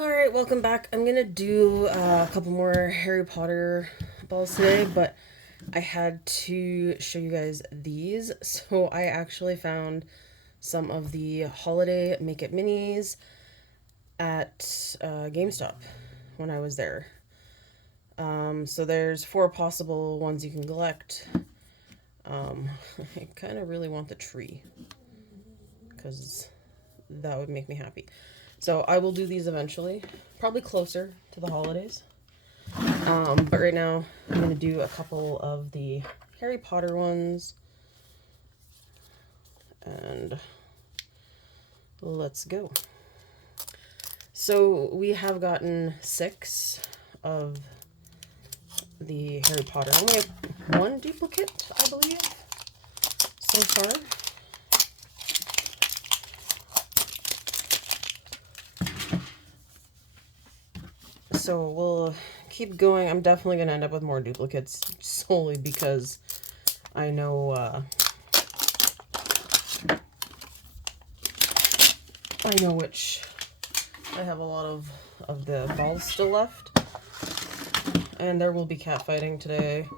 Alright, welcome back. I'm gonna do a couple more Harry Potter balls today, but I had to show you guys these. So I actually found some of the holiday Make It Minis at GameStop when I was there. So there's 4 possible ones you can collect. I kind of really want the tree because that would make me happy. So I will do these eventually, probably closer to the holidays. But right now I'm going to do a couple of the Harry Potter ones. And let's go. So we have gotten 6 of the Harry Potter. I only have 1 duplicate, I believe, so far. So we'll keep going. I'm definitely going to end up with more duplicates solely because I know which I have a lot of the balls still left. And there will be cat fighting today,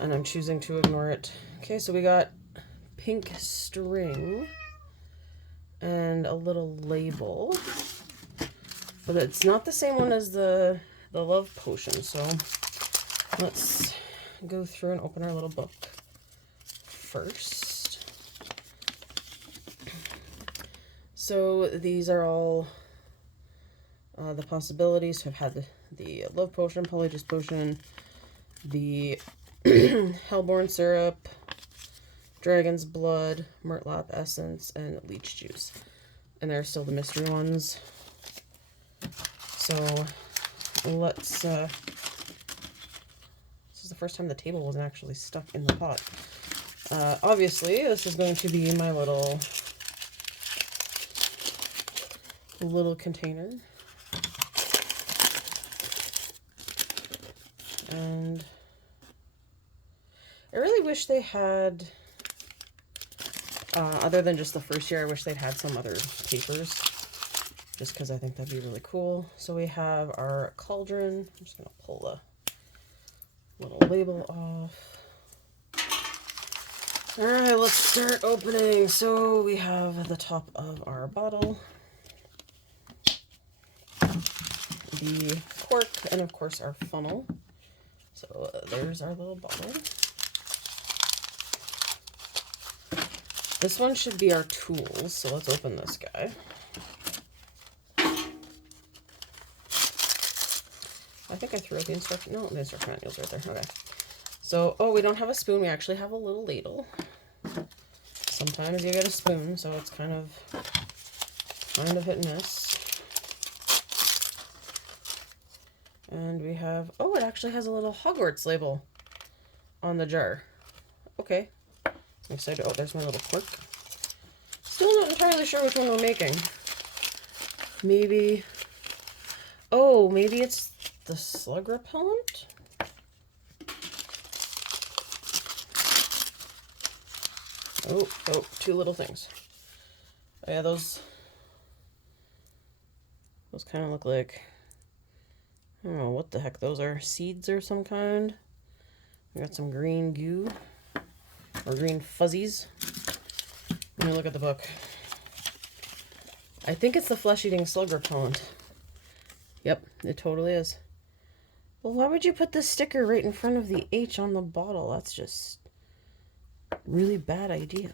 and I'm choosing to ignore it. Okay, so we got pink string and a little label. But it's not the same one as the love potion, so let's go through and open our little book first. So these are all the possibilities. So I've had the love potion, Polyjuice potion, the Hellborn syrup, Dragon's blood, Murtlap essence, and leech juice. And there are still the mystery ones. So let's, this is the first time the table wasn't actually stuck in the pot. Obviously, this is going to be my little container. And I really wish they had, other than just the first year, I wish they'd had some other papers. Just because I think that'd be really cool. So we have our cauldron. I'm just going to pull the little label off. Alright, let's start opening. So we have the top of our bottle, the cork, and of course our funnel. So there's our little bottle. This one should be our tools, so let's open this guy. I think I threw out the instruction. No, the instruction manual's right there. Okay. So, oh, we don't have a spoon. We actually have a little ladle. Sometimes you get a spoon, so it's kind of hit and miss. And we have, oh, it actually has a little Hogwarts label on the jar. Okay. I'm excited. Oh, there's my little cork. Still not entirely sure which one we're making. Maybe, oh, maybe it's the slug repellent? Oh, 2 little things. Oh, yeah, those kind of look like, I don't know what the heck those are. Seeds or some kind. We got some green goo. Or green fuzzies. Let me look at the book. I think it's the flesh-eating slug repellent. Yep, it totally is. Well, why would you put this sticker right in front of the H on the bottle? That's just really bad idea.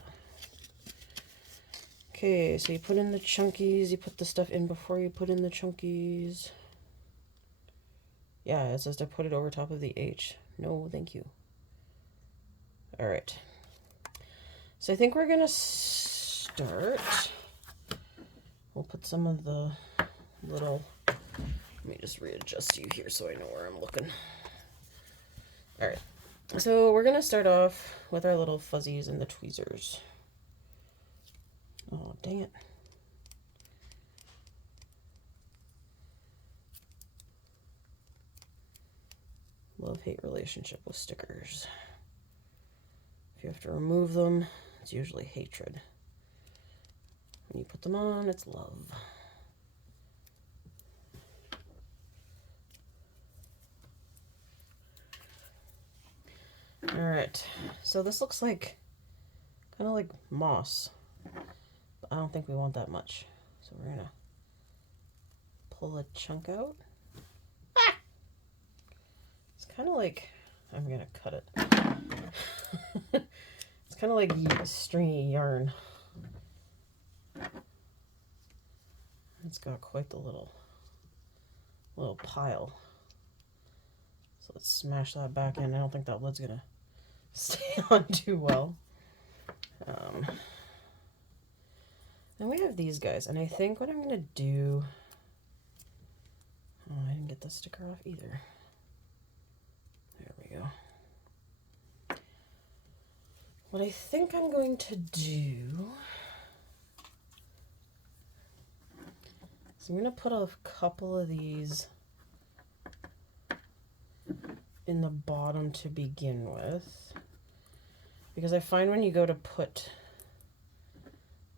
Okay, so you put in the chunkies. You put the stuff in before you put in the chunkies. Yeah, it says to put it over top of the H. No, thank you. All right. So I think we're going to start. We'll put some of the little, let me just readjust you here so I know where I'm looking. All right. So we're going to start off with our little fuzzies and the tweezers. Oh, dang it. Love-hate relationship with stickers. If you have to remove them, it's usually hatred. When you put them on, it's love. Alright, so this looks like kind of like moss, but I don't think we want that much. So we're gonna pull a chunk out. Ah! It's kind of like, I'm gonna cut it. It's kind of like stringy yarn. It's got quite the little pile. So let's smash that back in. I don't think that lid's gonna stay on too well. Then we have these guys, and I think what I'm gonna do, oh, I didn't get the sticker off either. There we go. What I think I'm going to do is I'm gonna put a couple of these in the bottom to begin with, because I find when you go to put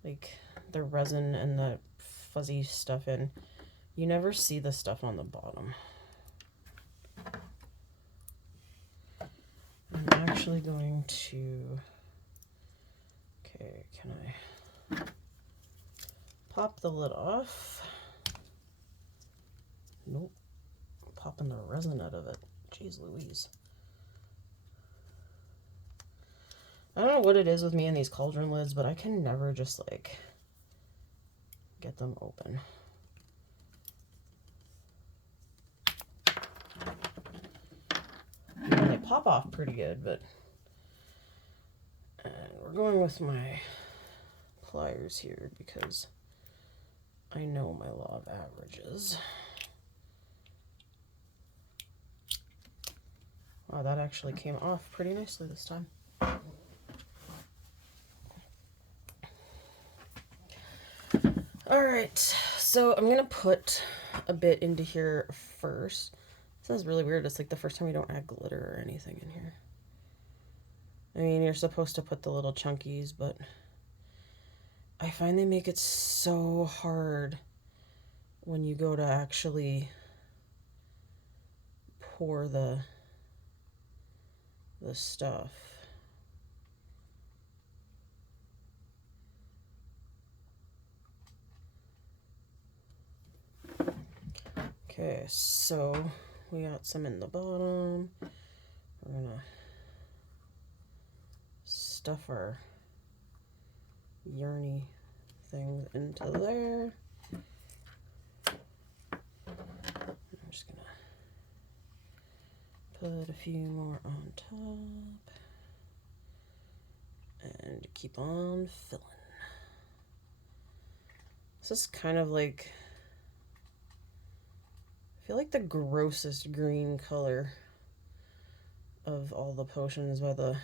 like the resin and the fuzzy stuff in, you never see the stuff on the bottom. I'm actually going to, okay, can I pop the lid off? Nope, popping the resin out of it. Jeez Louise. I don't know what it is with me and these cauldron lids, but I can never just like get them open. I mean, they pop off pretty good, but and we're going with my pliers here because I know my law of averages. Wow, that actually came off pretty nicely this time. All right, so I'm gonna put a bit into here first. This is really weird. It's like the first time we don't add glitter or anything in here. I mean, you're supposed to put the little chunkies, but I find they make it so hard when you go to actually pour the stuff. Okay, so we got some in the bottom. We're gonna stuff our yarny things into there. I'm just gonna put a few more on top and keep on filling. This is kind of like, I feel like the grossest green color of all the potions by the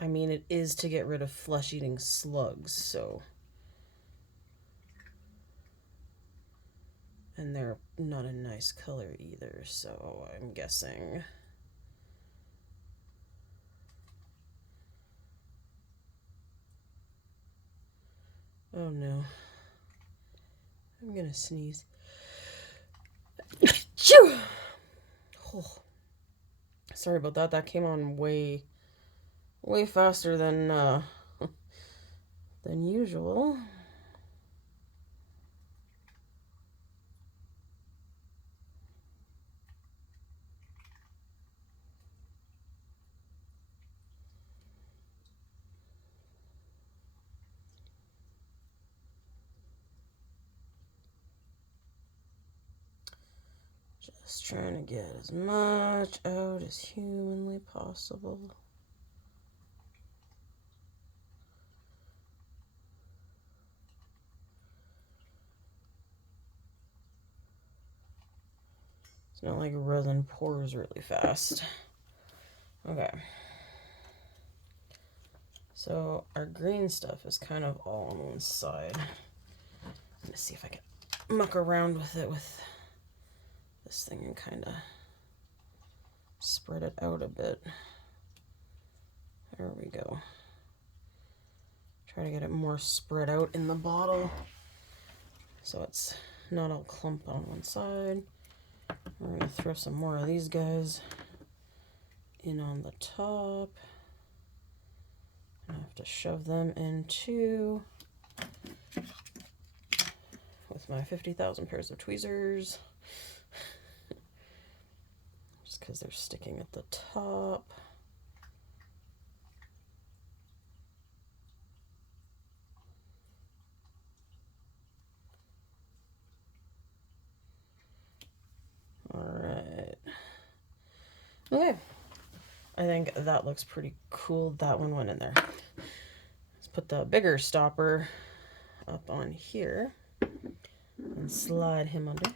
I mean, it is to get rid of flesh-eating slugs, so. And they're not a nice color either, so I'm guessing. Oh no. I'm gonna sneeze. Achoo! Oh. Sorry about that. That came on way faster than usual. Just trying to get as much out as humanly possible. It's not like resin pours really fast. Okay. So our green stuff is kind of all on one side. I'm gonna see if I can muck around with it with this thing and kind of spread it out a bit. There we go. Try to get it more spread out in the bottle so it's not all clumped on one side. We're going to throw some more of these guys in on the top. I have to shove them in too with my 50,000 pairs of tweezers just because they're sticking at the top. Alright. Okay. I think that looks pretty cool. That one went in there. Let's put the bigger stopper up on here and slide him under.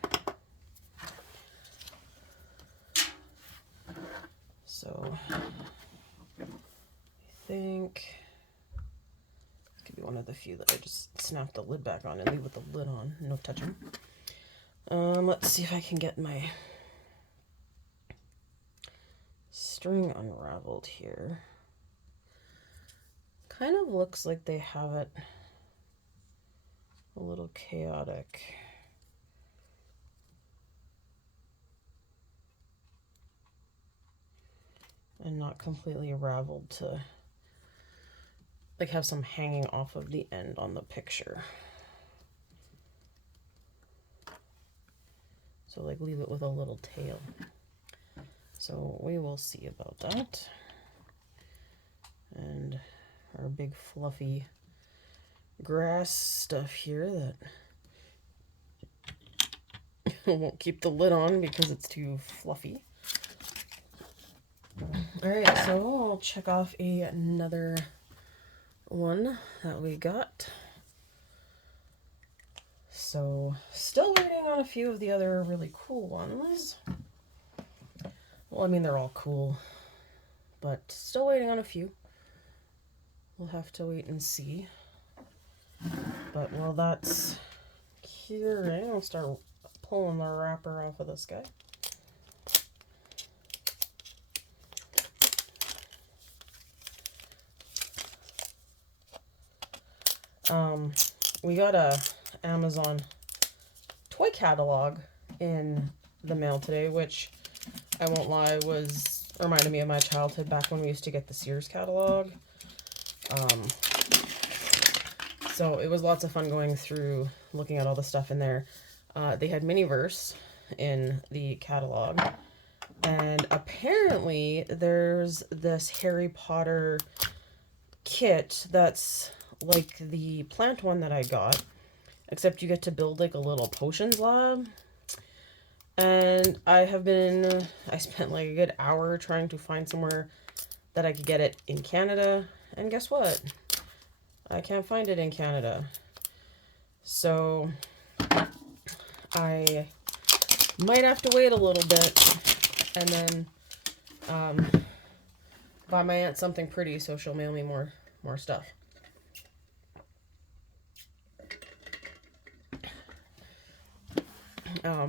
So I think this could be one of the few that I just snap the lid back on and leave with the lid on, no touching. Let's see if I can get my string unraveled here. Kind of looks like they have it a little chaotic. And not completely raveled to like have some hanging off of the end on the picture. So like leave it with a little tail. So we will see about that. And our big fluffy grass stuff here that won't keep the lid on because it's too fluffy. Alright, so I'll check off another one that we got. So, still waiting on a few of the other really cool ones. Well, I mean, they're all cool, but still waiting on a few. We'll have to wait and see. But while that's curing, I'll start pulling the wrapper off of this guy. We got a Amazon toy catalog in the mail today, which I won't lie reminded me of my childhood back when we used to get the Sears catalog. So it was lots of fun going through looking at all the stuff in there. They had Miniverse in the catalog, and apparently there's this Harry Potter kit that's like the plant one that I got, except you get to build like a little potions lab. And I spent like a good hour trying to find somewhere that I could get it in Canada, and guess what? I can't find it in Canada. So I might have to wait a little bit and then buy my aunt something pretty so she'll mail me more stuff.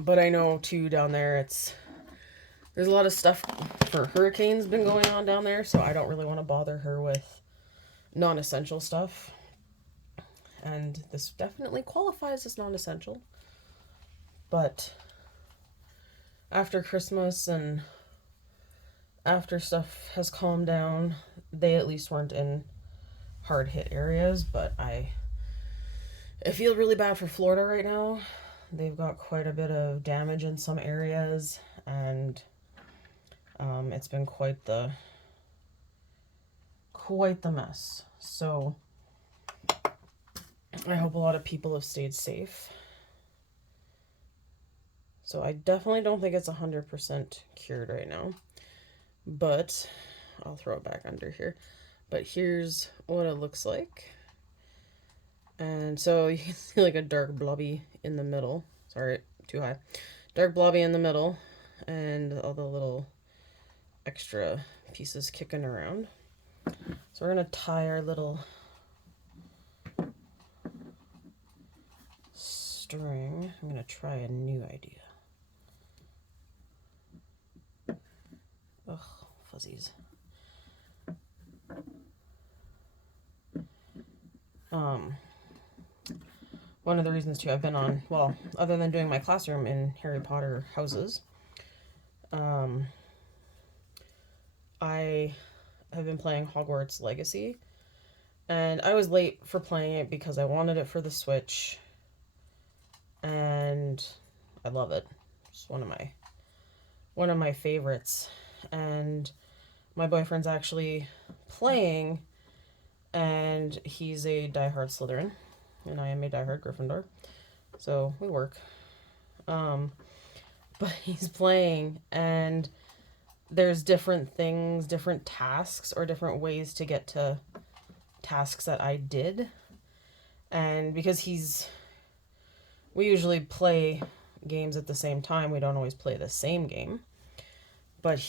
But I know too down there there's a lot of stuff for hurricanes been going on down there, so I don't really want to bother her with non-essential stuff. And this definitely qualifies as non-essential. But after Christmas and after stuff has calmed down, they at least weren't in hard hit areas, but I feel really bad for Florida right now. They've got quite a bit of damage in some areas, and it's been quite the mess. So I hope a lot of people have stayed safe. So I definitely don't think it's 100% cured right now, but I'll throw it back under here. But here's what it looks like. And so you can see like a dark blobby in the middle. Sorry, too high. Dark blobby in the middle, and all the little extra pieces kicking around. So we're going to tie our little string. I'm going to try a new idea. Ugh, fuzzies. One of the reasons too I've been on, well, other than doing my classroom in Harry Potter houses, I have been playing Hogwarts Legacy, and I was late for playing it because I wanted it for the Switch, and I love it. It's one of my favorites, and my boyfriend's actually playing, and he's a diehard Slytherin, and I am a diehard Gryffindor, so we work. But he's playing, and there's different things, different tasks, or different ways to get to tasks that I did. And because we usually play games at the same time, we don't always play the same game. But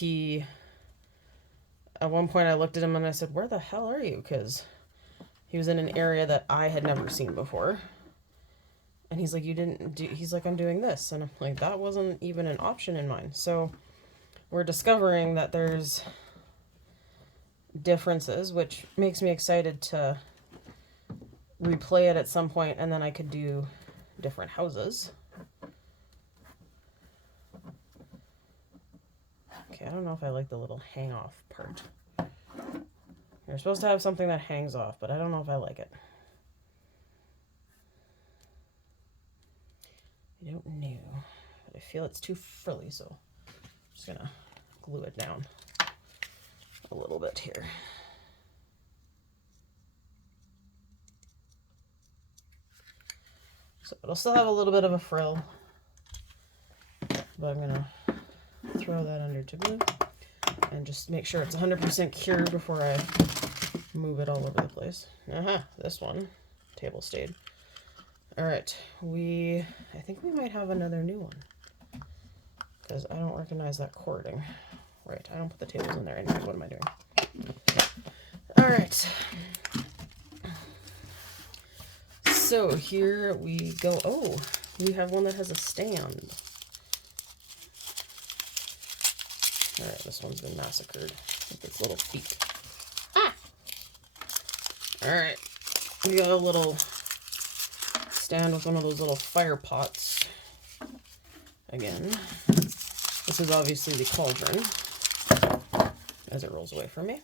at one point I looked at him and I said, "Where the hell are you?" Because he was in an area that I had never seen before. And he's like, he's like, "I'm doing this." And I'm like, that wasn't even an option in mine. So we're discovering that there's differences, which makes me excited to replay it at some point, and then I could do different houses. Okay, I don't know if I like the little hang off part. You're supposed to have something that hangs off, but I don't know if I like it. I don't know, but I feel it's too frilly, so I'm just gonna glue it down a little bit here. So it'll still have a little bit of a frill, but I'm gonna throw that under to glue and just make sure it's 100% cured before I move it all over the place. This one, table stayed. All right, I think we might have another new one because I don't recognize that cording. Right, I don't put the tables in there anymore. What am I doing? All right. So here we go. Oh, we have one that has a stand. All right, this one's been massacred with its little feet. All right, we got a little stand with one of those little fire pots. Again, this is obviously the cauldron as it rolls away from me.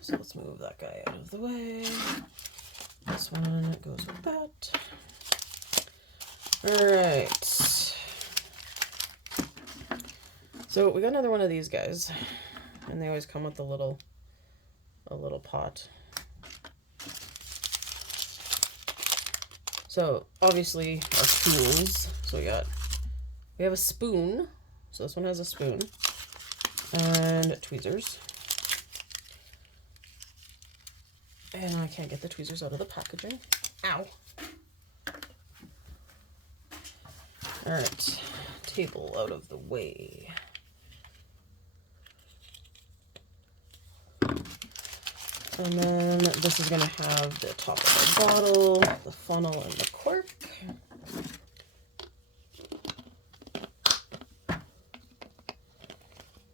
So let's move that guy out of the way. This one goes with that. All right. So we got another one of these guys, and they always come with a little pot. So obviously our tools. So we have a spoon. So this one has a spoon and tweezers. And I can't get the tweezers out of the packaging. Ow. All right, table out of the way. And then this is going to have the top of the bottle, the funnel, and the cork.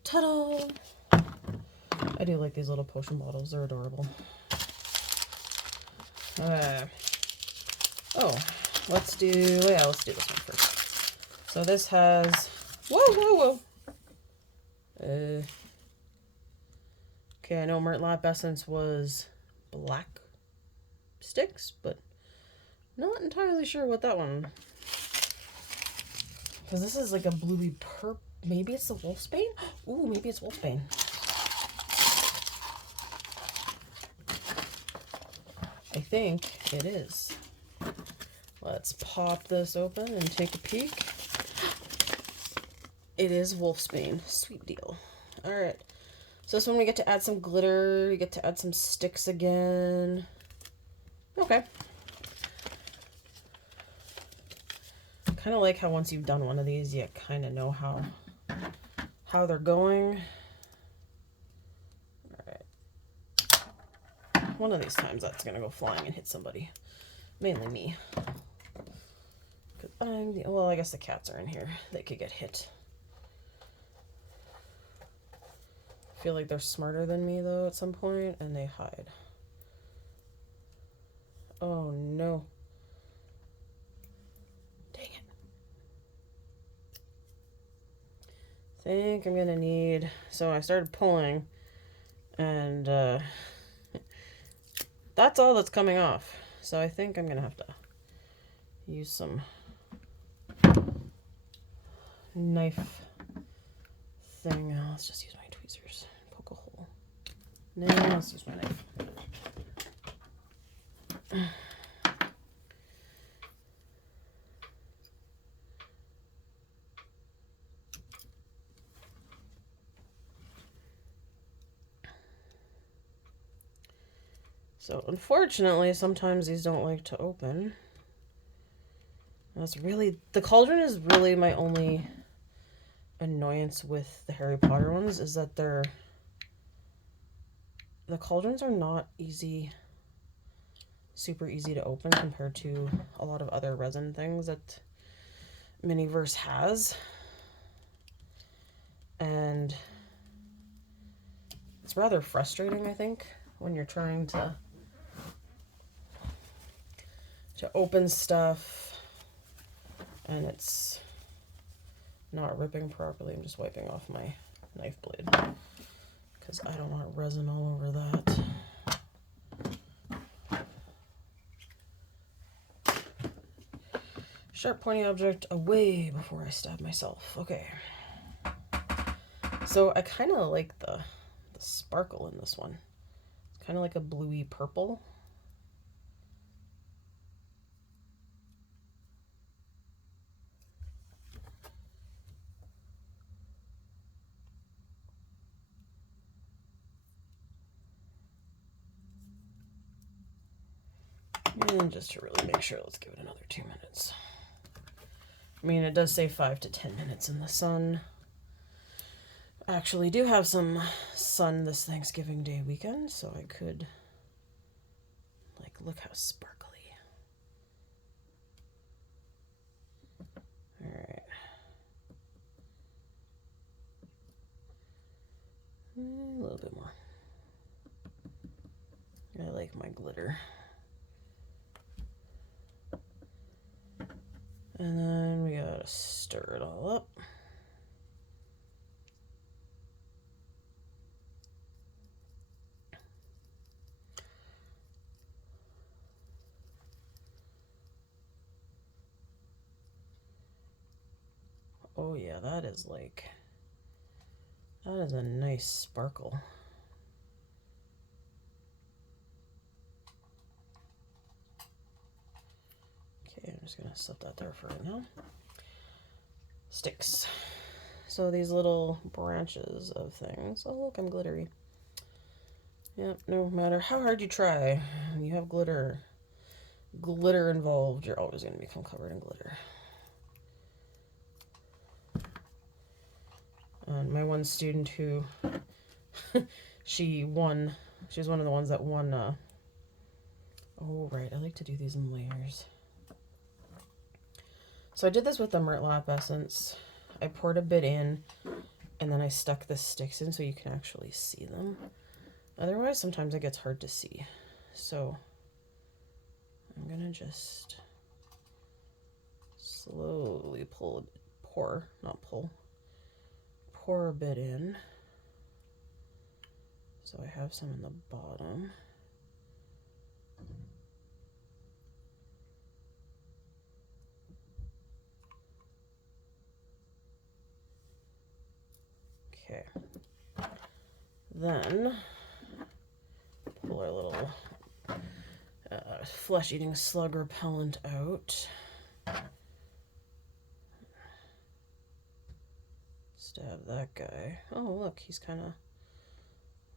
Ta-da! I do like these little potion bottles. They're adorable. Let's do this one first. So this has, whoa. Okay, I know Murtlap Essence was black sticks, but not entirely sure what that one. Because this is like a bluey purple. Maybe it's the Wolfsbane? Ooh, maybe it's Wolfsbane. I think it is. Let's pop this open and take a peek. It is Wolfsbane. Sweet deal. Alright. So this one we get to add some glitter. You get to add some sticks again. Okay. Kind of like how once you've done one of these, you kind of know how they're going. Alright. One of these times that's going to go flying and hit somebody. Mainly me. Well, I guess the cats are in here. They could get hit. feel like they're smarter than me though at some point, and they hide. Oh no. Dang it. Think I'm gonna need, so I started pulling, and that's all that's coming off. So I think I'm gonna have to use some knife thing. Let's just use my tweezers. Poke a hole. No, let's use my knife. So unfortunately, sometimes these don't like to open. That's really, the cauldron is really my only annoyance with the Harry Potter ones, is that the cauldrons are not super easy to open compared to a lot of other resin things that Miniverse has. And it's rather frustrating, I think, when you're trying to open stuff and it's not ripping properly. I'm just wiping off my knife blade because I don't want resin all over that. Sharp pointy object away before I stab myself. Okay. So I kind of like the sparkle in this one. It's kind of like a bluey purple. And just to really make sure, let's give it another 2 minutes. I mean, it does say 5 to 10 minutes in the sun. I actually do have some sun this Thanksgiving Day weekend, so I could, like, look how sparkly. Alright. A little bit more. I like my glitter. And then we gotta stir it all up. Oh yeah, that is a nice sparkle. Okay, I'm just gonna set that there for right now. Sticks. So these little branches of things. Oh look, I'm glittery. Yep, no matter how hard you try, you have glitter involved, you're always gonna become covered in glitter. And my one student who she was one of the ones that won oh right, I like to do these in layers. So I did this with the Myrtle Essence. I poured a bit in and then I stuck the sticks in so you can actually see them. Otherwise sometimes it gets hard to see. So I'm gonna just slowly pour a bit in. So I have some in the bottom. Okay. Then pull our little flesh-eating slug repellent out. Stab that guy. Oh, look, he's kind of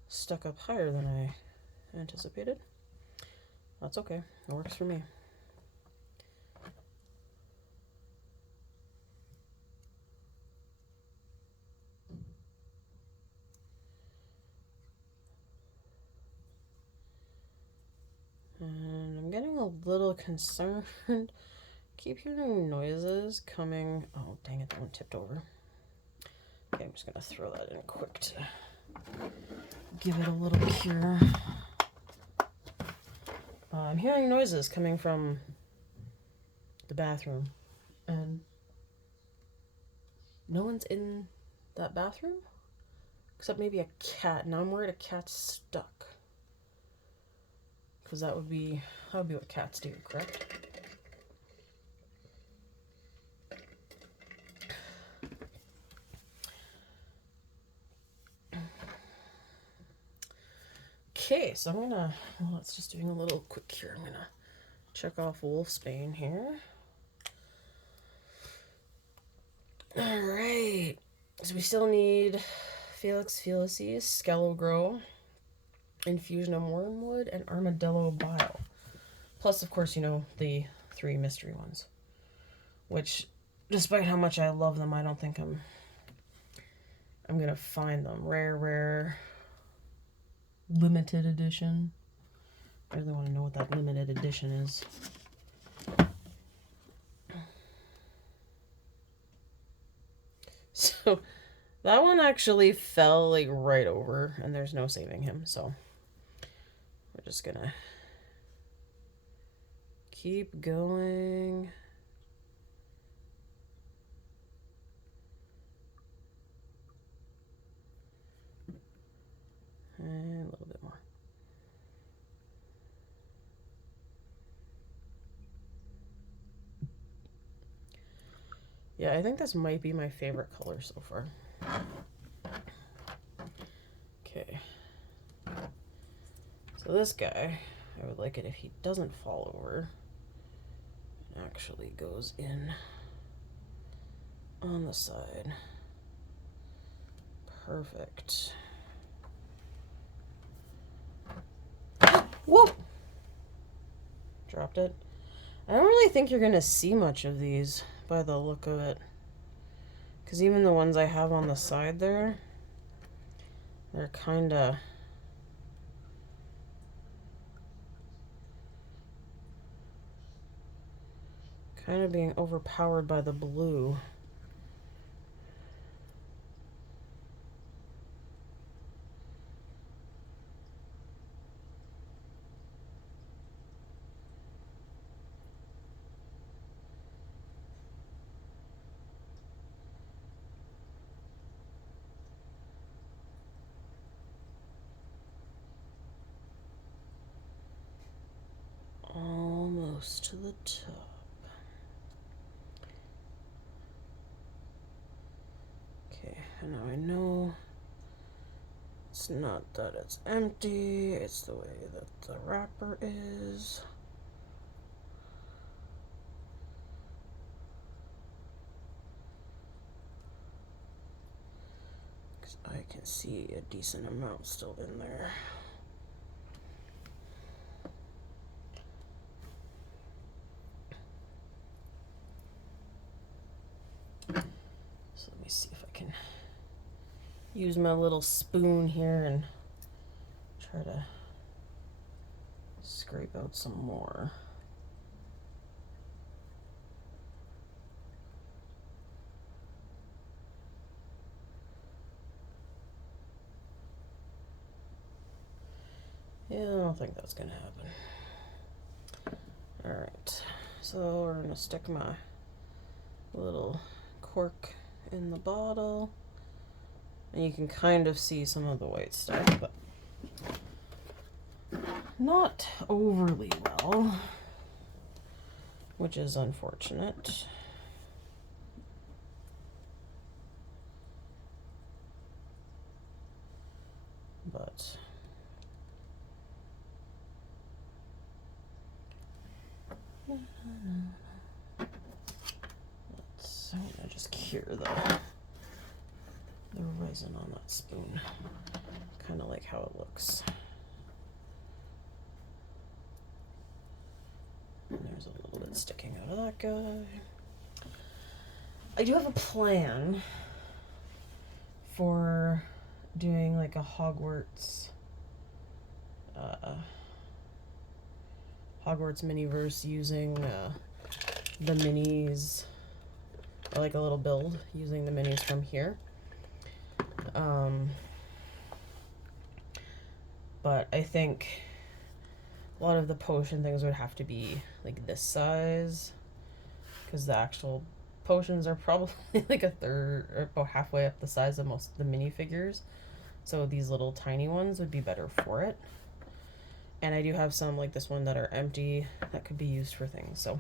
stuck up higher than I anticipated. That's okay. It works for me. And I'm getting a little concerned. Keep hearing noises coming. Oh, dang it, that one tipped over. Okay, I'm just gonna throw that in quick to give it a little cure. I'm hearing noises coming from the bathroom, and no one's in that bathroom except maybe a cat. Now I'm worried a cat's stuck, because that would be what cats do, correct? Okay, so I'm gonna, well, it's just doing a little quick cure. I'm gonna check off Wolfsbane here. All right, so we still need Felix Felicis, Skelligro, Infusion of Wormwood, and Armadillo Bile. Plus, of course, you know, the 3 mystery ones, which, despite how much I love them, I don't think I'm gonna find them. Rare, limited edition. I really want to know what that limited edition is. So that one actually fell like right over, and there's no saving him, so we're just gonna keep going. And a little bit more. Yeah, I think this might be my favorite color so far. Okay. So this guy, I would like it if he doesn't fall over. It actually goes in on the side. Perfect. Whoa! Dropped it. I don't really think you're gonna see much of these by the look of it, because even the ones I have on the side there, they're kind of being overpowered by the blue. Almost to the top. Okay, and now I know it's not that it's empty, it's the way that the wrapper is. Because I can see a decent amount still in there. So let me see if I can use my little spoon here and try to scrape out some more. Yeah, I don't think that's gonna happen. Alright, so we're gonna stick my little cork in the bottle, and you can kind of see some of the white stuff, but not overly well, which is unfortunate. But I'm gonna just cure the resin on that spoon. Kind of like how it looks. And there's a little bit sticking out of that guy. I do have a plan for doing like a Hogwarts miniverse using the minis, or like a little build using the minis from here. But I think a lot of the potion things would have to be like this size, because the actual potions are probably like a third or about halfway up the size of most of the minifigures. So these little tiny ones would be better for it. And I do have some like this one that are empty that could be used for things. So,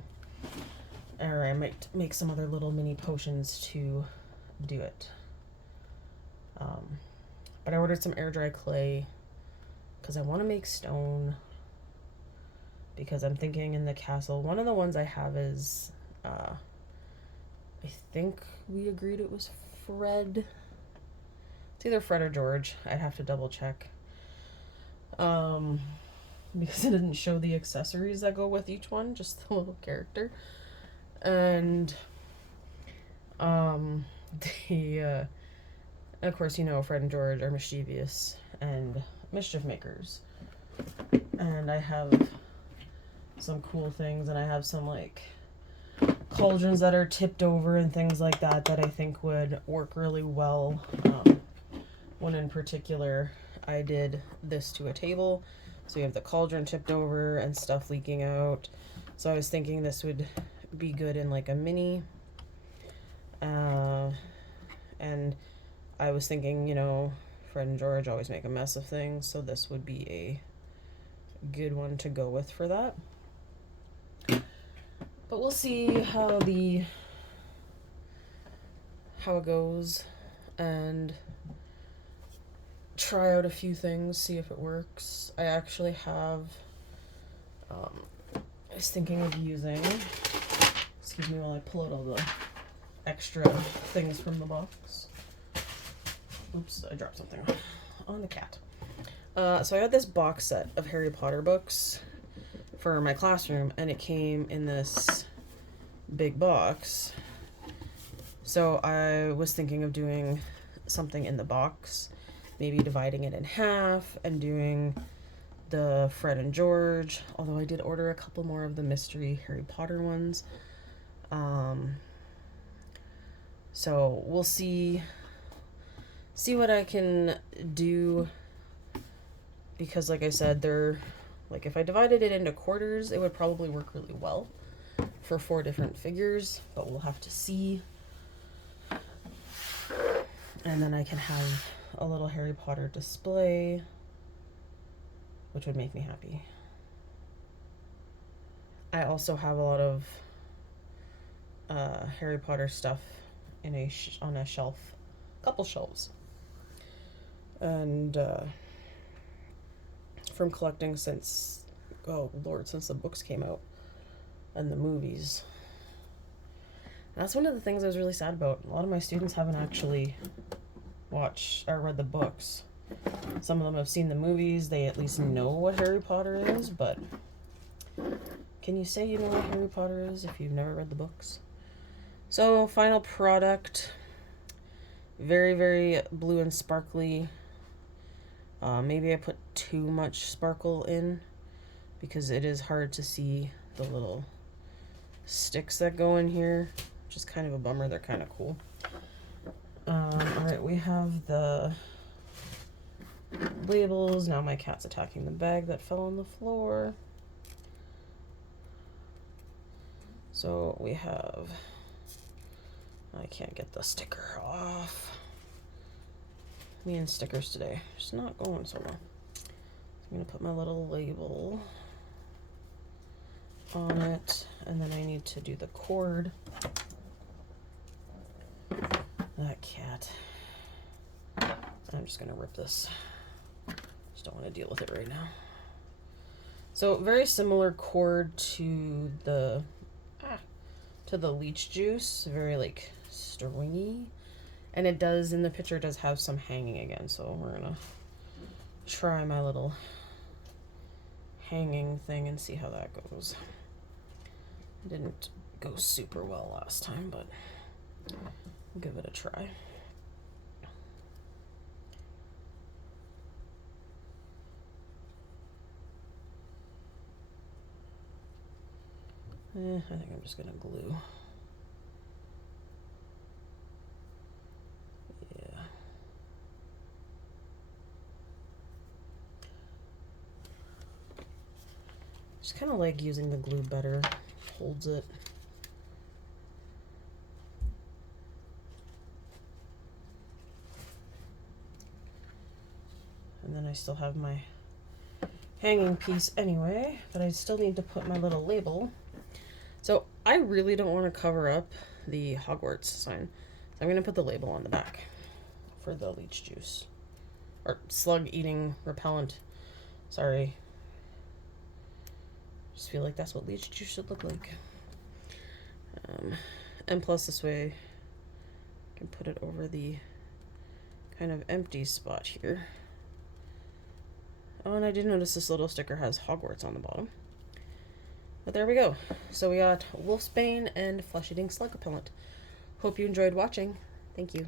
or I might make some other little mini potions to do it. But I ordered some air dry clay because I want to make stone. Because I'm thinking in the castle, one of the ones I have is, I think we agreed it was Fred. It's either Fred or George. I'd have to double check. Because it didn't show the accessories that go with each one, just the little character. And, the, of course, you know, Fred and George are mischievous and mischief makers. And I have some cool things, and I have some like cauldrons that are tipped over and things like that that I think would work really well. One in particular, I did this to a table, so you have the cauldron tipped over and stuff leaking out. So I was thinking this would be good in like a mini. And I was thinking, you know, Fred and George always make a mess of things, so this would be a good one to go with for that. But we'll see how it goes, and try out a few things, see if it works. I actually have, I was thinking of using, excuse me while I pull out all the extra things from the box. Oops, I dropped something on the cat. So I got this box set of Harry Potter books for my classroom, and it came in this big box. So I was thinking of doing something in the box, maybe dividing it in half and doing the Fred and George, although I did order a couple more of the mystery Harry Potter ones. So we'll see what I can do, because like I said, they're like, if I divided it into quarters, it would probably work really well for 4 different figures, but we'll have to see. And then I can have a little Harry Potter display, which would make me happy. I also have a lot of Harry Potter stuff in on a shelf, couple shelves, and from collecting since, oh Lord, since the books came out and the movies. That's one of the things I was really sad about. A lot of my students haven't actually watched or read the books. Some of them have seen the movies. They at least know what Harry Potter is, but can you say you know what Harry Potter is if you've never read the books? So, final product. Very, very blue and sparkly. Maybe I put too much sparkle in because it is hard to see the little sticks that go in here, which is kind of a bummer. They're kind of cool. Alright, we have the labels. Now my cat's attacking the bag that fell on the floor. So we have, I can't get the sticker off. Me and stickers today, just not going so well. I'm gonna put my little label on it, and then I need to do the cord. That cat. I'm just gonna rip this. Just don't want to deal with it right now. So very similar cord to the leech juice, very like stringy. And it does, in the picture, does have some hanging again, so we're gonna try my little hanging thing and see how that goes. It didn't go super well last time, but I'll give it a try. I think I'm just gonna glue. Just kind of like using the glue better. Holds it. And then I still have my hanging piece anyway, but I still need to put my little label. So I really don't want to cover up the Hogwarts sign. So I'm going to put the label on the back for the leech juice. Or slug eating repellent. Sorry. Just feel like that's what leech juice should look like. And plus this way I can put it over the kind of empty spot here. Oh, and I did notice this little sticker has Hogwarts on the bottom. But there we go. So we got Wolfsbane and Flesh Eating Slug Repellent. Hope you enjoyed watching. Thank you.